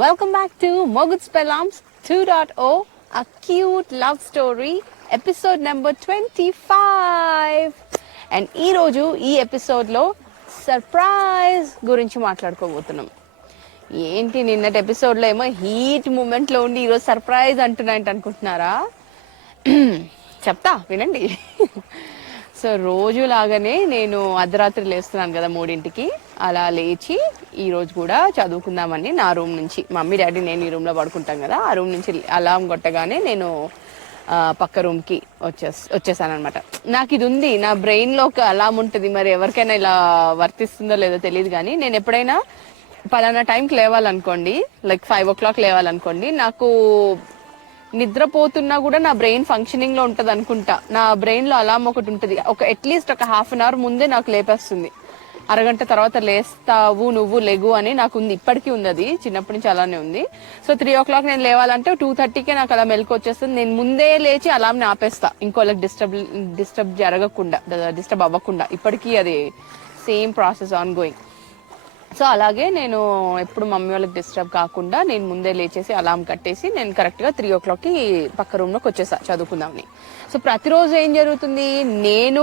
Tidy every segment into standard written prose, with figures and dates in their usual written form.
Welcome back to Moguts Pelams 2.0, a cute love story, episode number 25. And ఈ రోజు ఈ episode లో surprise గురించి మాట్లాడుకోబోతున్నాం. ఏంటి నిన్నటి ఎపిసోడ్ లో ఏమో హీట్ మూమెంట్ లో ఉండి ఈరోజు సర్ప్రైజ్ అంటున్నాయంట అనుకుంటున్నారా? చెప్తా వినండి. సో రోజు లాగానే నేను అర్ధరాత్రి లేస్తున్నాను కదా 3ంటికి. అలా లేచి ఈ రోజు కూడా చదువుకుందామని నా రూమ్ నుంచి, మమ్మీ డాడీ నేను ఈ రూమ్లో పడుకుంటాం కదా, ఆ రూమ్ నుంచి అలారం కొట్టగానే నేను పక్క రూమ్కి వచ్చేసాను అనమాట. నాకు ఇది ఉంది, నా బ్రెయిన్లో ఒక అలారం ఉంటుంది. మరి ఎవరికైనా ఇలా వర్తిస్తుందో లేదో తెలియదు, కానీ నేను ఎప్పుడైనా పలానా టైంకి లేవాలనుకోండి, లైక్ 5 o'clock లేవాలనుకోండి, నాకు నిద్రపోతున్నా కూడా నా బ్రెయిన్ ఫంక్షనింగ్ లో ఉంటది అనుకుంటా. నా బ్రెయిన్ లో అలారం ఒకటి ఉంటది, అట్లీస్ట్ ఒక హాఫ్ అన్ అవర్ ముందే నాకు లేపేస్తుంది. అరగంట తర్వాత లేస్తావు నువ్వు లెగు అని నాకు ఉంది, ఇప్పటికీ ఉంది. అది చిన్నప్పటి నుంచి అలానే ఉంది. సో 3 o'clock నేను లేవాలంటే 2:30కే నాకు అలా మెలకు వచ్చేస్తుంది. నేను ముందే లేచి అలాంని ఆపేస్తా, ఇంకోళ్ళకి డిస్టర్బ్ జరగకుండా, డిస్టర్బ్ అవ్వకుండా. ఇప్పటికీ అది same process on going. So అలాగే నేను ఎప్పుడు మమ్మీ వాళ్ళకి డిస్టర్బ్ కాకుండా నేను ముందే లేచేసి అలారం కట్టేసి నేను కరెక్ట్గా 3 o'clockకి పక్క రూమ్లోకి వచ్చేసా చదువుకుందామని. సో ప్రతిరోజు ఏం జరుగుతుంది, నేను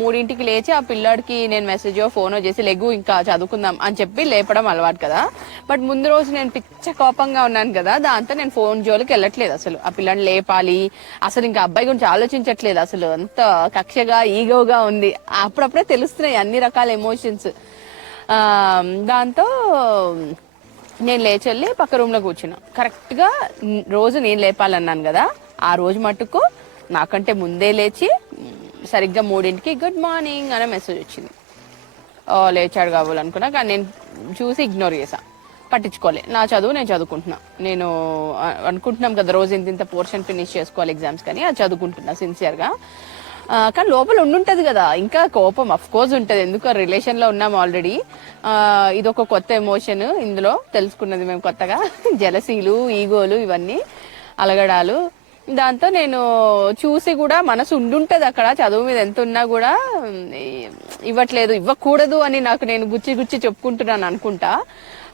3ంటికి లేచి ఆ పిల్లాడికి నేను మెసేజో ఫోనో చేసి లెగు ఇంకా చదువుకుందాం అని చెప్పి లేపడం అలవాటు కదా. బట్ ముందు రోజు నేను పిచ్చ కోపంగా ఉన్నాను కదా, దాంతో నేను ఫోన్ జోలికి వెళ్ళట్లేదు అసలు. ఆ పిల్లాడిని లేపాలి, అసలు ఇంకా అబ్బాయి గురించి ఆలోచించట్లేదు. అసలు అంత కక్షగా ఈగోగా ఉంది. అప్పుడప్పుడే తెలుస్తున్నాయి అన్ని రకాల ఎమోషన్స్. దాంతో నేను లేచెళ్ళి పక్క రూమ్లో కూర్చున్నా. కరెక్ట్గా రోజు నేను లేపాలన్నాను కదా, ఆ రోజు మటుకు నాకంటే ముందే లేచి సరిగ్గా 3ంటికి గుడ్ మార్నింగ్ అనే మెసేజ్ వచ్చింది. లేచాడు కావాలనుకున్నా, కానీ నేను చూసి ఇగ్నోర్ చేసా, పట్టించుకోలే. నా చదువు నేను చదువుకుంటున్నా. నేను అనుకుంటున్నాం కదా రోజు ఇంత పోర్షన్ ఫినిష్ చేసుకోవాలి ఎగ్జామ్స్, కానీ అది చదువుకుంటున్నా సిన్సియర్గా. కానీ లోపల ఉండుంటది కదా ఇంకా కోపం, అఫ్ కోర్స్ ఉంటది, ఎందుకు రిలేషన్ లో ఉన్నాం ఆల్రెడీ. ఇది ఒక కొత్త ఎమోషన్ ఇందులో తెలుసుకున్నది మేము కొత్తగా. జలసీలు, ఈగోలు, ఇవన్నీ అలగడాలు. దాంతో నేను చూసి కూడా మనసు ఉండుంటది అక్కడ, చదువు మీద ఎంత ఉన్నా కూడా ఇవ్వట్లేదు, ఇవ్వకూడదు అని నాకు నేను గుచ్చి చెప్పుకుంటున్నాను అనుకుంటా.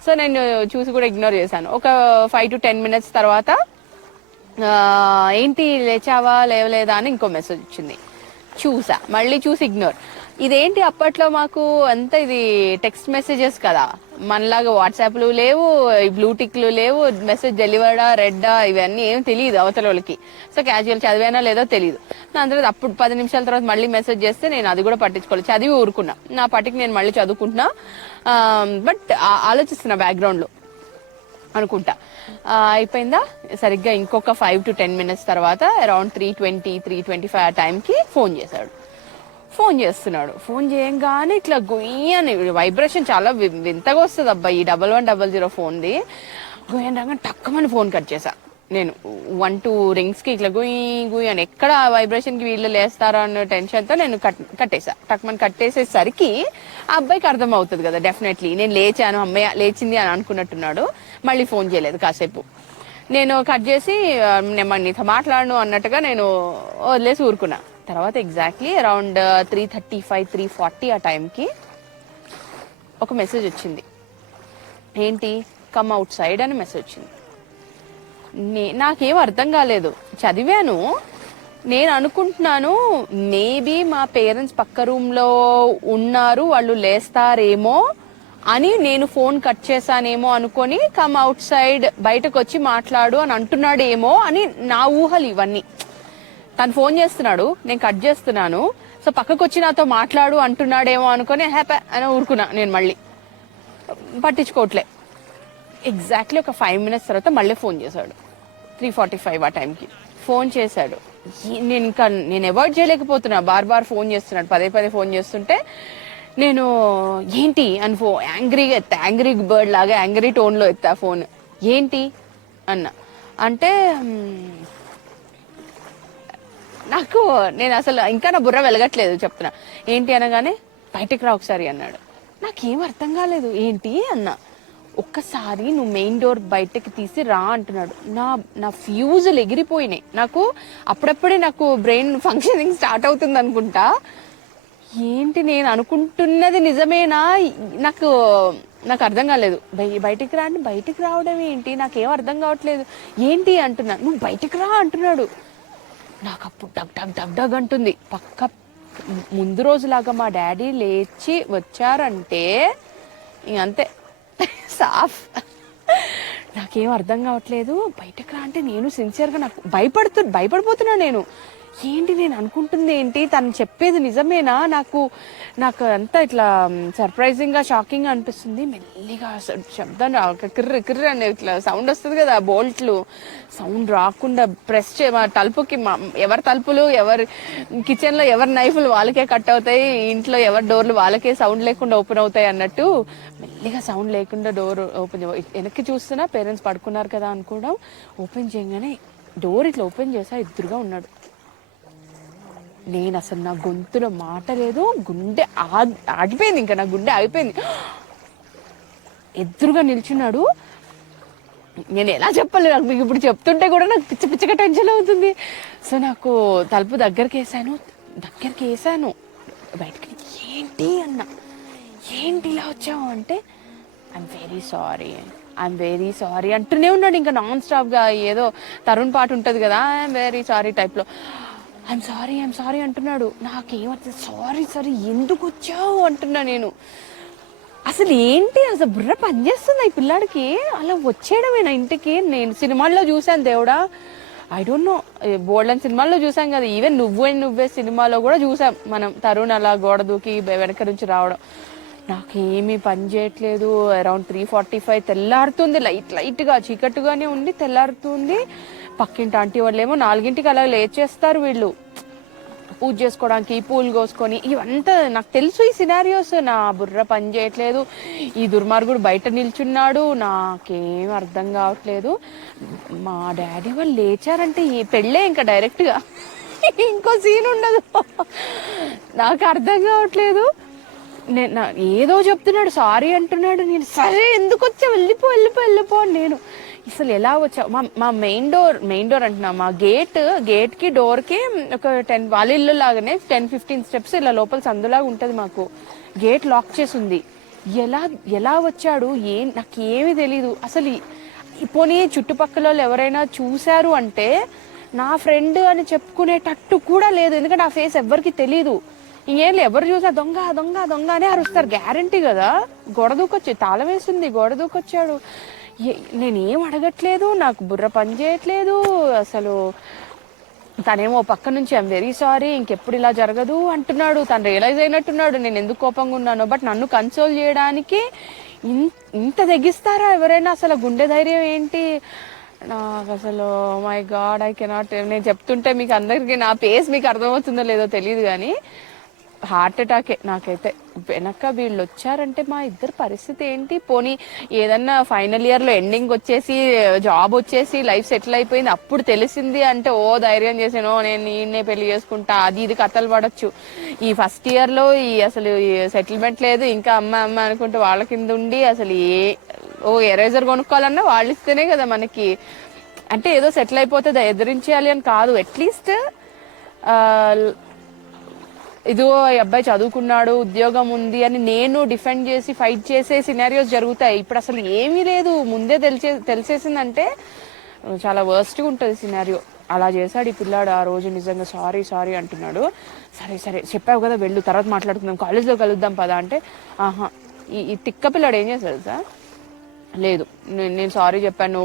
సో నేను చూసి కూడా ఇగ్నోర్ చేశాను. ఒక 5 to 10 minutes తర్వాత ఏంటి లేచావా లేవలేదా అని ఇంకో మెసేజ్ వచ్చింది. చూసా, మళ్ళీ చూసి ఇగ్నోర్. ఇదేంటి అప్పట్లో మాకు అంతా ఇది టెక్స్ట్ మెసేజెస్ కదా, మనలాగా వాట్సాప్లు లేవు, బ్లూటిక్లు లేవు, మెసేజ్ డెలివర్డా రెడ్డా ఇవన్నీ ఏం తెలియదు అవతల వాళ్ళకి. సో క్యాజువల్ చదివానా లేదో తెలియదు. దాని తర్వాత అప్పుడు 10 నిమిషాల తర్వాత మళ్ళీ మెసేజ్ చేస్తే నేను అది కూడా పట్టించుకోలేదు, చదివి ఊరుకున్నా. నా పట్టికి నేను మళ్ళీ చదువుకుంటున్నా, బట్ ఆలోచిస్తున్నా బ్యాక్గ్రౌండ్ లో అనుకుంటా. అయిపోయిందా, సరిగ్గా ఇంకొక 5 to 10 minutes తర్వాత అరౌండ్ 3:20, 3:25 ఆ టైంకి ఫోన్ చేస్తున్నాడు. ఫోన్ చేయంగానే ఇట్లా గొయ్యని వైబ్రేషన్ చాలా వింతగా వస్తుంది అబ్బా ఈ 1100 ఫోన్ది. గొయ్యని రాగానే టక్కమని ఫోన్ కట్ చేసా. నేను 1-2 రింగ్స్కి ఇట్లా గుయ్యి అని ఎక్కడ వైబ్రేషన్కి వీళ్ళు లేస్తారా అన్న టెన్షన్తో నేను కట్టేసా. టక్మని కట్టేసేసరికి ఆ అబ్బాయికి అర్థం అవుతుంది కదా డెఫినెట్లీ నేను లేచాను, అమ్మాయి లేచింది అని అనుకున్నట్టున్నాడు. మళ్ళీ ఫోన్ చేయలేదు కాసేపు. నేను కట్ చేసి నేను నీతో మాట్లాడను అన్నట్టుగా నేను వదిలేసి ఊరుకున్నా. తర్వాత ఎగ్జాక్ట్లీ అరౌండ్ 3:35, 3:40 ఆ టైంకి ఒక మెసేజ్ వచ్చింది. ఏంటి, కమ్ అవుట్ సైడ్ అని మెసేజ్ వచ్చింది. నాకేం అర్థం కాలేదు, చదివాను. నేను అనుకుంటున్నాను మేబీ మా పేరెంట్స్ పక్క రూమ్లో ఉన్నారు, వాళ్ళు లేస్తారేమో అని నేను ఫోన్ కట్ చేశానేమో అనుకొని కమ్ అవుట్ సైడ్, బయటకు వచ్చి మాట్లాడు అని అంటున్నాడేమో అని నా ఊహలు ఇవన్నీ. తను ఫోన్ చేస్తున్నాడు, నేను కట్ చేస్తున్నాను, సో పక్కకు వచ్చి నాతో మాట్లాడు అంటున్నాడేమో అనుకొని హ్యాపీ అని ఊరుకున్నా. నేను మళ్ళీ పట్టించుకోవట్లే. ఎగ్జాక్ట్లీ ఒక 5 minutes తర్వాత మళ్ళీ ఫోన్ చేశాడు. 3:45 ఆ టైంకి ఫోన్ చేశాడు. నేను అవాయిడ్ చేయలేకపోతున్నా, బార్ ఫోన్ చేస్తున్నాడు, పదే ఫోన్ చేస్తుంటే నేను ఏంటి అని యాంగ్రీగా ఎత్తా, యాంగ్రీ బర్డ్ లాగా యాంగ్రీ టోన్లో ఎత్తా ఫోన్. ఏంటి అన్న అంటే నాకు నేను అసలు ఇంకా నా బుర్ర వెలగట్లేదు, చెప్తున్నా. ఏంటి అనగానే బయటకు రా ఒకసారి అన్నాడు. నాకేం అర్థం కాలేదు, ఏంటి అన్న. ఒక్కసారి నువ్వు మెయిన్ డోర్ బయటకి తీసి రా అంటున్నాడు. నా ఫ్యూజులు ఎగిరిపోయినాయి. నాకు అప్పుడప్పుడే నాకు బ్రెయిన్ ఫంక్షనింగ్ స్టార్ట్ అవుతుంది అనుకుంటా. ఏంటి నేను అనుకుంటున్నది నిజమేనా, నాకు నాకు అర్థం కాలేదు. బయటికి రా అంటే బయటికి రావడం ఏంటి, నాకేం అర్థం కావట్లేదు. ఏంటి అంటున్నా, నువ్వు బయటికి రా అంటున్నాడు. నాకు అప్పుడు డగ్ డగ్ డగ్ డగ్ అంటుంది. పక్క ముందు రోజులాగా మా డాడీ లేచి వచ్చారంటే ఇంకంతే సాఫ్. నాకేం అర్థం కావట్లేదు. బయటకు రా అంటే నేను సిన్సియర్గా నాకు భయపడిపోతున్నా నేను. ఏంటి నేను అనుకుంటుంది ఏంటి, తను చెప్పేది నిజమేనా, నాకు అంతా ఇట్లా సర్ప్రైజింగ్గా షాకింగ్గా అనిపిస్తుంది. మెల్లిగా శబ్దం కిర్ర కిర్ర అని ఇట్లా సౌండ్ వస్తుంది కదా, బోల్ట్లు సౌండ్ రాకుండా ప్రెస్ తలుపుకి ఎవరి తలుపులు ఎవరి కిచెన్లో ఎవరి నైఫ్లు వాళ్ళకే కట్ అవుతాయి, ఇంట్లో ఎవరి డోర్లు వాళ్ళకే సౌండ్ లేకుండా ఓపెన్ అవుతాయి అన్నట్టు మెల్లిగా సౌండ్ లేకుండా డోర్ ఓపెన్ వెనక్కి చూస్తున్నా. పేరెంట్స్ పడుకున్నారు కదా అనుకోవడం, ఓపెన్ చేయగానే డోర్ ఇట్లా ఓపెన్ చేసా, ఎదురుగా ఉన్నాడు. నేను అసలు నా గొంతులో మాట లేదు, గుండె ఆగిపోయింది, ఇంకా నా గుండె ఆగిపోయింది. ఎదురుగా నిల్చున్నాడు. నేను ఎలా చెప్పాలి, నాకు మీకు ఇప్పుడు చెప్తుంటే కూడా నాకు పిచ్చ పిచ్చగా టెన్షన్ అవుతుంది. సో నాకు తలుపు దగ్గరికి వేసాను బయటకి. ఏంటి అన్న, ఏంటి ఇలా వచ్చావు అంటే ఐఎమ్ వెరీ సారీ అంటూనే ఉన్నాడు ఇంకా నాన్ స్టాప్గా. ఏదో తరుణ్ పాట ఉంటుంది కదా, ఐఎమ్ వెరీ సారీ టైప్లో ఐఎమ్ సారీ అంటున్నాడు. నాకేమవుతుంది, సారీ ఎందుకు వచ్చావు అంటున్నా నేను. అసలు ఏంటి, అసలు బుర్ర పనిచేస్తుంది ఈ పిల్లాడికి, అలా వచ్చేయడమేనా ఇంటికి. నేను సినిమాల్లో చూశాను దేవుడా, ఐ డోంట్ నో, బోల్డెన్ సినిమాల్లో చూసాం కదా, ఈవెన్ నువ్వే సినిమాలో కూడా చూసాం మనం, తరుణ్ అలా గోడ దూకి వెనక నుంచి రావడం. నాకేమీ పని చేయట్లేదు. అరౌండ్ 3:45 తెల్లారుతుంది, లైట్గా చీకట్టుగానే ఉంది, తెల్లారుతుంది. పక్కింటి ఆంటీ వాళ్ళు ఏమో 4ంటికి అలా లేచేస్తారు వీళ్ళు పూజ చేసుకోవడానికి, పూలు కోసుకొని. ఇవంతా నాకు తెలుసు ఈ సినారియోస్. నా బుర్ర పని చేయట్లేదు. ఈ దుర్మార్గుడు బయట నిల్చున్నాడు, నాకేం అర్థం కావట్లేదు. మా డాడీ వాళ్ళు లేచారంటే ఈ పెళ్ళే ఇంకా డైరెక్ట్గా, ఇంకో సీన్ ఉండదు. నాకు అర్థం కావట్లేదు. నేను ఏదో చెప్తున్నాడు, సారీ అంటున్నాడు. నేను సరే ఎందుకు వచ్చా, వెళ్ళిపో నేను. అసలు ఎలా వచ్చావు, మా మెయిన్ డోర్ అంటున్నా, మా గేట్కి డోర్కి ఒక 10 వాళ్ళ ఇల్లు లాగానే 10-15 స్టెప్స్ ఇలా లోపల సందులాగా ఉంటుంది మాకు. గేట్ లాక్ చేసి ఉంది. ఎలా వచ్చాడు నాకేమీ తెలీదు అసలు. పోనీ చుట్టుపక్కల ఎవరైనా చూశారు అంటే నా ఫ్రెండ్ అని చెప్పుకునేటట్టు కూడా లేదు, ఎందుకంటే ఆ ఫేస్ ఎవ్వరికి తెలీదు. ఇంకేం ఎవరు చూసా దొంగ అనే అరుస్తారు గ్యారంటీ కదా. గోడ దూకొచ్చి తాళం వేసింది, గోడ దూకొచ్చాడు. నేనేం అడగట్లేదు, నాకు బుర్ర పని చేయట్లేదు అసలు. తనేమో పక్క నుంచి ఐఎమ్ వెరీ సారీ, ఇంకెప్పుడు ఇలా జరగదు అంటున్నాడు. తను రియలైజ్ అయినట్టున్నాడు నేను ఎందుకు కోపంగా ఉన్నానో. బట్ నన్ను కన్సోల్ చేయడానికి ఇంత తెగిస్తారా ఎవరైనా, అసలు గుండె ధైర్యం ఏంటి నాకు అసలు. My God, I cannot. నేను చెప్తుంటే మీకు అందరికీ నా ఫేస్ మీకు అర్థమవుతుందో లేదో తెలియదు కానీ హార్ట్ అటాకే నాకైతే. వెనక వీళ్ళు వచ్చారంటే మా ఇద్దరు పరిస్థితి ఏంటి. పోనీ ఏదన్నా ఫైనల్ ఇయర్లో ఎండింగ్ వచ్చేసి జాబ్ వచ్చేసి లైఫ్ సెటిల్ అయిపోయింది అప్పుడు తెలిసింది అంటే ధైర్యం చేసాను, నేను నిన్నే పెళ్లి చేసుకుంటా, అది ఇది కథలు పడచ్చు. ఈ ఫస్ట్ ఇయర్లో అసలు సెటిల్మెంట్ లేదు, ఇంకా అమ్మ అనుకుంటే వాళ్ళ కింద ఉండి అసలు ఎరేజర్ కొనుక్కోవాలన్నా వాళ్ళు ఇస్తేనే కదా మనకి. అంటే ఏదో సెటిల్ అయిపోతే ఎదిరించేయాలి అని కాదు, అట్లీస్ట్ ఇదో ఈ అబ్బాయి చదువుకున్నాడు, ఉద్యోగం ఉంది అని నేను డిఫెండ్ చేసి ఫైట్ చేసే సినారియోస్ జరుగుతాయి. ఇప్పుడు అసలు ఏమీ లేదు, ముందే తెలిసేసిందంటే చాలా వర్స్ట్గా ఉంటుంది సినారియో. అలా చేశాడు ఈ పిల్లాడు ఆ రోజు. నిజంగా సారీ అంటున్నాడు. సరే చెప్పావు కదా వెళ్ళు, తర్వాత మాట్లాడుకుందాం, కాలేజ్లో కలుద్దాం పదా అంటే, ఆహా ఈ తిక్క పిల్లాడు ఏం చేశాడు సార్, లేదు నేను సారీ చెప్పాను,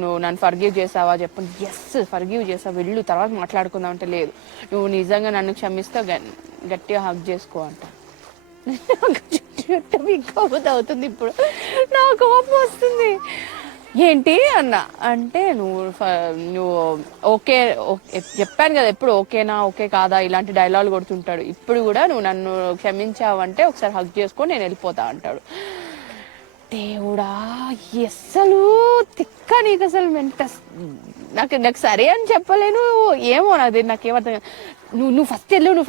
నువ్వు నన్ను ఫర్గివ్ చేసావా చెప్పు. ఎస్ ఫర్గివ్ చేసావు, వెళ్ళు తర్వాత మాట్లాడుకుందాం అంటే, లేదు నువ్వు నిజంగా నన్ను క్షమిస్తావు గట్టిగా హగ్ చేసుకో అంట. ఇంకొకటి అవుతుంది ఇప్పుడు, నా కోపం వస్తుంది. ఏంటి అన్న అంటే నువ్వు ఓకే చెప్పాను కదా ఎప్పుడు ఓకేనా ఓకే కాదా ఇలాంటి డైలాగ్ కొడుతుంటాడు. ఇప్పుడు కూడా నువ్వు నన్ను క్షమించావంటే ఒకసారి హగ్ చేసుకొని నేను వెళ్ళిపోతా అంటాడు. దేవుడా అసలు తిక్క, నీకు అసలు నాకు సరే అని చెప్పలేను, ఏమో నాకేమర్థం. నువ్వు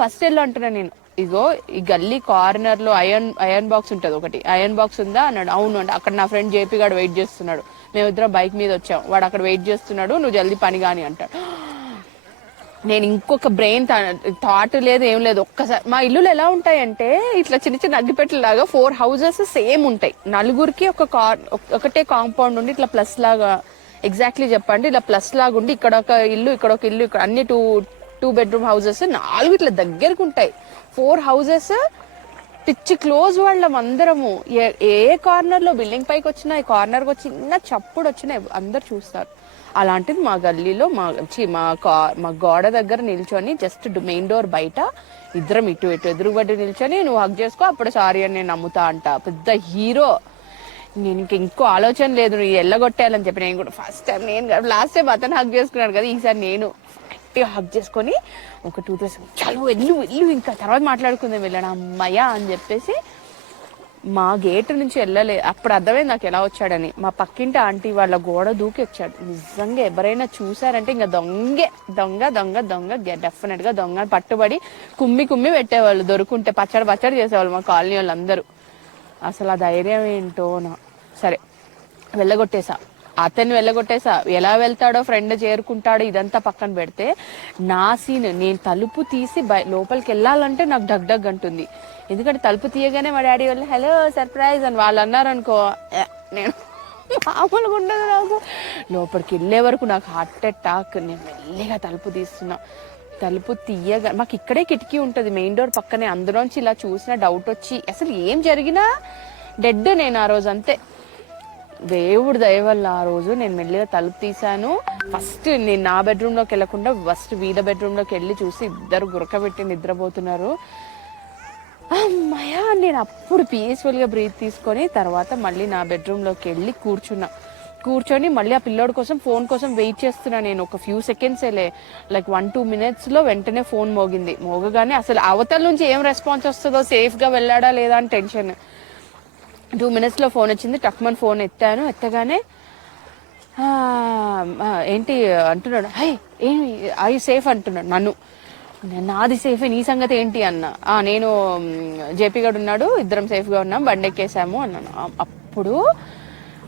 ఫస్ట్ వెళ్ళు అంటున్నా నేను. ఇగో ఈ గల్లీ కార్నర్ లో ఐరన్ బాక్స్ ఉంటుంది ఒకటి, ఐరన్ బాక్స్ ఉందా అన్నాడు. అవును అంటే అక్కడ నా ఫ్రెండ్ జేపీ గారు వెయిట్ చేస్తున్నాడు, మేమిద్దరం బైక్ మీద వచ్చాం, వాడు అక్కడ వెయిట్ చేస్తున్నాడు, నువ్వు జల్దీ పని కాని అంటాడు. నేను ఇంకొక బ్రెయిన్ థాట్ లేదు, ఏం లేదు. ఒక్కసారి మా ఇల్లులు ఎలా ఉంటాయంటే ఇట్లా చిన్న చిన్న అగ్గిపెట్టెలాగా 4 houses సేమ్ ఉంటాయి. నలుగురికి ఒకటే కాంపౌండ్ ఉండి ఇట్లా ప్లస్ లాగా, ఎగ్జాక్ట్లీ చెప్పండి ఇలా ప్లస్ లాగా ఉండి ఇక్కడ ఒక ఇల్లు ఇక్కడ ఒక ఇల్లు, ఇక్కడ అన్ని టూ బెడ్రూమ్ హౌసెస్ 4 ఇట్లా దగ్గరకు ఉంటాయి. 4 houses పిచ్చి క్లోజ్ వాళ్ళం అందరము. ఏ కార్నర్ లో బిల్డింగ్ పైకి వచ్చినా ఈ కార్నర్ కి చిన్న చప్పుడు వచ్చినా అందరు చూస్తారు. అలాంటిది మా గల్లీలో మా గోడ దగ్గర నిల్చొని జస్ట్ మెయిన్ డోర్ బయట ఇద్దరం ఇటు ఎదురుబడి నిల్చొని నువ్వు హక్ చేసుకో అప్పుడు సారీ అని నేను నమ్ముతా అంట. పెద్ద హీరో. నేను ఇంకో ఆలోచన లేదు, నువ్వు ఎల్లగొట్టాలని చెప్పి. నేను కూడా ఫస్ట్ టైం, నేను లాస్ట్ టైం అతను హక్ చేసుకున్నాడు కదా, ఈసారి నేను హక్ చేసుకొని ఒక 2 days చాలు వెళ్ళు ఇంకా తర్వాత మాట్లాడుకుందాం వెళ్ళాను అమ్మయ్య అని చెప్పేసి మా గేట్ నుంచి వెళ్ళలే. అప్పుడు అర్థమైంది నాకు ఎలా వచ్చాడని. మా పక్కింటి ఆంటీ వాళ్ళ గోడ దూకి వచ్చాడు. నిజంగా ఎవరైనా చూసారంటే ఇంకా దొంగ డెఫినెట్ గా దొంగ పట్టుబడి కుమ్మి పెట్టేవాళ్ళు. దొరుకుంటే పచ్చడి చేసేవాళ్ళు మా కాలనీ వాళ్ళందరూ. అసలు ఆ ధైర్యం ఏంటో సరే వెళ్ళగొట్టేసా, అతన్ని వెళ్ళగొట్టేసా. ఎలా వెళ్తాడో, ఫ్రెండ్ చేరుకుంటాడో ఇదంతా పక్కన పెడితే నా సీన్, నేను తలుపు తీసి లోపలికి వెళ్ళాలంటే నాకు డగ్ అంటుంది. ఎందుకంటే తలుపు తీయగానే మా డాడీ వాళ్ళు హలో సర్ప్రైజ్ అని వాళ్ళు అన్నారు అనుకో, నేను మామూలుగా ఉండదు. నాకు లోపలికి వెళ్ళే వరకు నాకు హార్ట్ అటాక్. నేను మెల్లిగా తలుపు తీస్తున్నా. తలుపు తీయగా మాకు ఇక్కడే కిటికీ ఉంటుంది మెయిన్ డోర్ పక్కనే. అందులోంచి ఇలా చూసిన డౌట్ వచ్చి అసలు ఏం జరిగినా డెడ్ నేను ఆ రోజు అంతే. దేవుడి దయ వల్ల ఆ రోజు నేను మెల్లిగా తలుపు తీసాను. ఫస్ట్ నేను నా బెడ్రూమ్ లోకి వెళ్ళకుండా ఫస్ట్ వీధ బెడ్రూమ్ లోకి వెళ్ళి చూసి ఇద్దరు గురకబెట్టి నిద్రపోతున్నారు. అమ్మయ్య నేను అప్పుడు పీస్ఫుల్ గా బ్రీత్ తీసుకొని తర్వాత మళ్ళీ నా బెడ్రూమ్ లోకి వెళ్ళి కూర్చొని మళ్ళీ ఆ పిల్లోడి కోసం ఫోన్ కోసం వెయిట్ చేస్తున్నా. నేను ఒక ఫ్యూ సెకండ్స్ లైక్ 1-2 minutes లో వెంటనే ఫోన్ మోగగానే అసలు అవతల నుంచి ఏం రెస్పాన్స్ వస్తుందో, సేఫ్ గా వెళ్ళాడా లేదా అని టెన్షన్. 2 minutes లో ఫోన్ వచ్చింది. టక్మన్ ఫోన్ ఎత్తగానే ఏంటి అంటున్నాడు, హై ఏమి ఐ సేఫ్ అంటున్నాడు. నాది సేఫే, నీ సంగతి ఏంటి అన్న. నేను జేపీ గడు ఉన్నాడు, ఇద్దరం సేఫ్ గా ఉన్నాం, బండి ఎక్కేసాము అన్నాను. అప్పుడు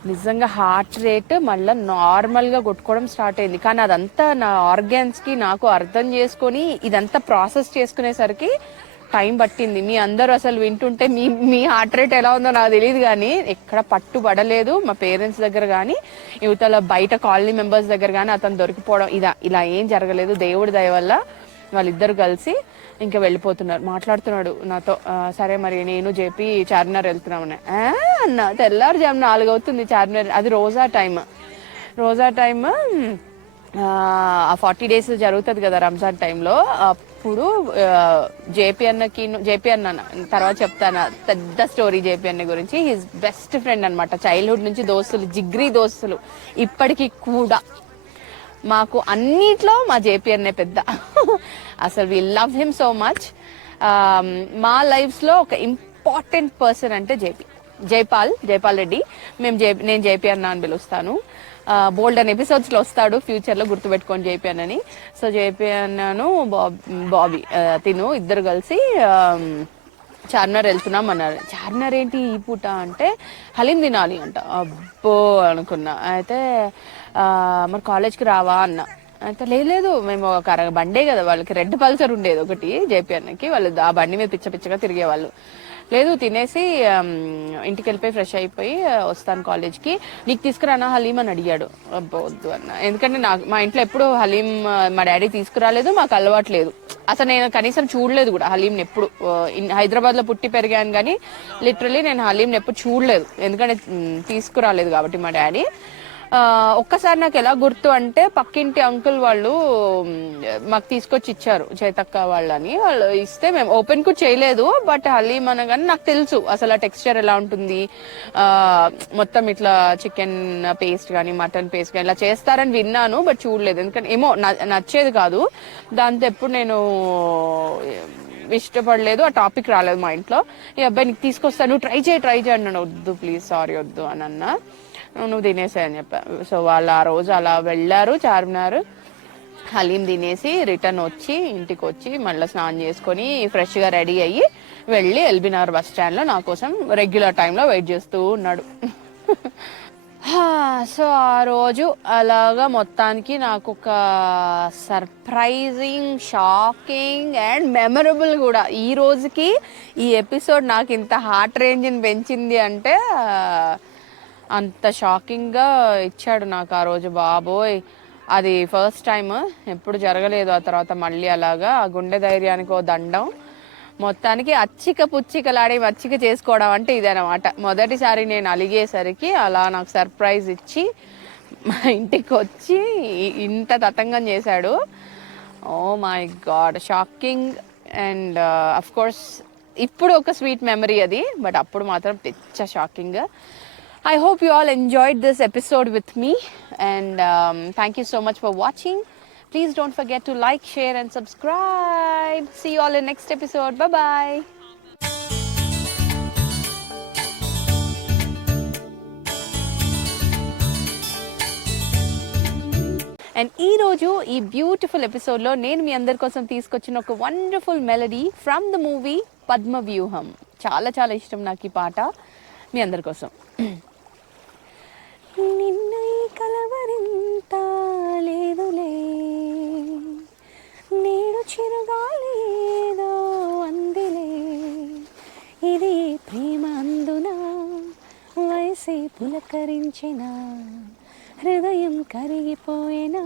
నిజంగా హార్ట్ రేట్ మళ్ళీ నార్మల్ గా కొట్టుకోవడం స్టార్ట్ అయింది. కానీ అదంతా నా ఆర్గాన్స్ కి నాకు అర్థం చేసుకొని ఇదంతా ప్రాసెస్ చేసుకునేసరికి టైం పట్టింది. మీ అందరూ అసలు వింటుంటే మీ హార్ట్ రేట్ ఎలా ఉందో నాకు తెలియదు, కానీ ఎక్కడ పట్టుబడలేదు. మా పేరెంట్స్ దగ్గర కానీ యువతల బయట కాలనీ మెంబర్స్ దగ్గర కానీ అతను దొరికిపోవడం ఇలా ఏం జరగలేదు. దేవుడి దయ వల్ల వాళ్ళిద్దరు కలిసి ఇంకా వెళ్ళిపోతున్నారు. మాట్లాడుతున్నాడు నాతో, సరే మరి నేను జేపీ చార్మినార్ వెళ్తున్నామని అన్న. తెల్లారుజాము 4 అవుతుంది చార్మినార్. అది రోజా టైమ్ ఆ 40 days జరుగుతుంది కదా రంజాన్ టైంలో. అప్పుడు జేపీ అన్న తర్వాత చెప్తాను పెద్ద స్టోరీ జేపీ అన్న గురించి. హిజ్ బెస్ట్ ఫ్రెండ్ అనమాట, చైల్డ్హుడ్ నుంచి దోస్తులు, జిగ్రీ దోస్తులు ఇప్పటికీ కూడా. మాకు అన్నిట్లో మా జేపీ అన్నే పెద్ద. అసలు we love him so much. మా లైఫ్స్ లో ఒక ఇంపార్టెంట్ పర్సన్ అంటే జైపాల్ రెడ్డి. నేను జేపీ అన్న అని పిలుస్తాను. బోల్డ్ అని ఎపిసోడ్స్ లో వస్తాడు ఫ్యూచర్ లో, గుర్తుపెట్టుకోండి జేపీ అన్నని. సో జేపీ అన్నను బాబీ తిను ఇద్దరు కలిసి చార్మినార్ వెళ్తున్నాం అన్నారు. చార్మినార్ ఏంటి ఈ పూట అంటే హలీం తినాలి అంట. అబ్బో అనుకున్నా. అయితే మరి కాలేజ్కి రావా అన్న. అయితే లేదు మేము ఒక బండే కదా, వాళ్ళకి రెడ్ పల్సర్ ఉండేది ఒకటి జేపీ అన్నకి, వాళ్ళు ఆ బండి మీద పిచ్చగా తిరిగేవాళ్ళు. లేదు తినేసి ఇంటికి వెళ్ళిపోయి ఫ్రెష్ అయిపోయి వస్తాను కాలేజ్కి, నీకు తీసుకురానా హలీం అని అడిగాడు. వద్దు అన్న, ఎందుకంటే మా ఇంట్లో ఎప్పుడు హలీం మా డాడీ తీసుకురాలేదు, మాకు అలవాటు లేదు. అసలు నేను కనీసం చూడలేదు కూడా హలీంని ఎప్పుడు. హైదరాబాద్ లో పుట్టి పెరిగాను కానీ లిటరలీ నేను హలీంని ఎప్పుడు చూడలేదు, ఎందుకంటే తీసుకురాలేదు కాబట్టి మా డాడీ. ఒక్కసారి నాకు ఎలా గుర్తు అంటే పక్కింటి అంకుల్ వాళ్ళు మాకు తీసుకొచ్చి ఇచ్చారు, చేతక్క వాళ్ళని. వాళ్ళు ఇస్తే మేము ఓపెన్ కూడా చేయలేదు, బట్ హలీం అనగానే నాకు తెలుసు అసలు ఆ టెక్స్చర్ ఎలా ఉంటుంది. మొత్తం ఇట్లా చికెన్ పేస్ట్ కానీ మటన్ పేస్ట్ కానీ ఇలా చేస్తారని విన్నాను, బట్ చూడలేదు. ఎందుకంటే ఏమో నచ్చేది కాదు, దాంతో ఎప్పుడు నేను ఇష్టపడలేదు, ఆ టాపిక్ రాలేదు మా ఇంట్లో. ఈ అబ్బాయి నీకు తీసుకొస్తాను ట్రై చేయి అన్నాను. వద్దు ప్లీజ్ సారీ వద్దు అని అన్నా. నువ్వు తినేసాయని చెప్పా. సో వాళ్ళు ఆ రోజు అలా వెళ్ళారు చార్మినార్, హలీం తినేసి రిటర్న్ వచ్చి ఇంటికి వచ్చి మళ్ళీ స్నానం చేసుకొని ఫ్రెష్ గా రెడీ అయ్యి వెళ్ళి ఎల్బీనగర్ బస్ స్టాండ్ లో నా కోసం రెగ్యులర్ టైంలో వెయిట్ చేస్తూ ఉన్నాడు. సో ఆ రోజు అలాగా మొత్తానికి నాకు ఒక సర్ప్రైజింగ్, షాకింగ్ అండ్ మెమరబుల్ కూడా. ఈ రోజుకి ఈ ఎపిసోడ్ నాకు ఇంత హార్ట్ రేంజ్ని పెంచింది అంటే అంత షాకింగ్గా ఇచ్చాడు నాకు ఆ రోజు. బాబోయ్, అది ఫస్ట్ టైం, ఎప్పుడు జరగలేదు. ఆ తర్వాత మళ్ళీ అలాగా ఆ గుండె ధైర్యానికి ఓ దండం. మొత్తానికి అచ్చిక పుచ్చికలాడి మచ్చిక చేసుకోవడం అంటే ఇదనమాట. మొదటిసారి నేను అలిగేసరికి అలా నాకు సర్ప్రైజ్ ఇచ్చి మా ఇంటికి వచ్చి ఇంత తతంగం చేశాడు. Oh my god, shocking. And of course ఇప్పుడు ఒక స్వీట్ మెమరీ అది, బట్ అప్పుడు మాత్రం పిచ్చ shocking. I hope you all enjoyed this episode with me, and thank you so much for watching. Please don't forget to like, share and subscribe. See you all in next episode. Bye bye. And ఈరోజు ఈ beautiful ఎపిసోడ్లో నేను మీ అందరి కోసం తీసుకొచ్చిన ఒక wonderful melody from the movie Padmavyuham. చాలా చాలా ఇష్టం నాకు ఈ పాట. మీ అందరి కోసం. నిన్నై కలవరింత లేదులే, నేడు చిరుగాలేదో అందిలే, ఇది ప్రేమ అందున వయసే పులకరించిన, హృదయం కరిగిపోయినా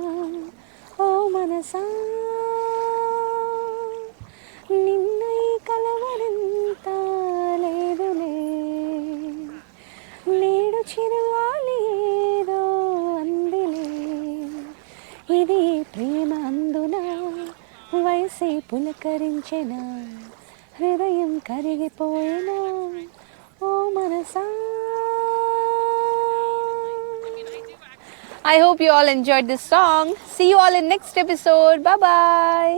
ఓ మనసా. నిన్నై కలవరింత లేదులే, నేడు చిరువాలేదో అందిలే, ఇది ప్రేమ అందున వయసే పులకరించిన, హృదయం కరిగిపోయినా ఓ మనసా. I hope you all enjoyed this song. See you all in next episode. Bye bye.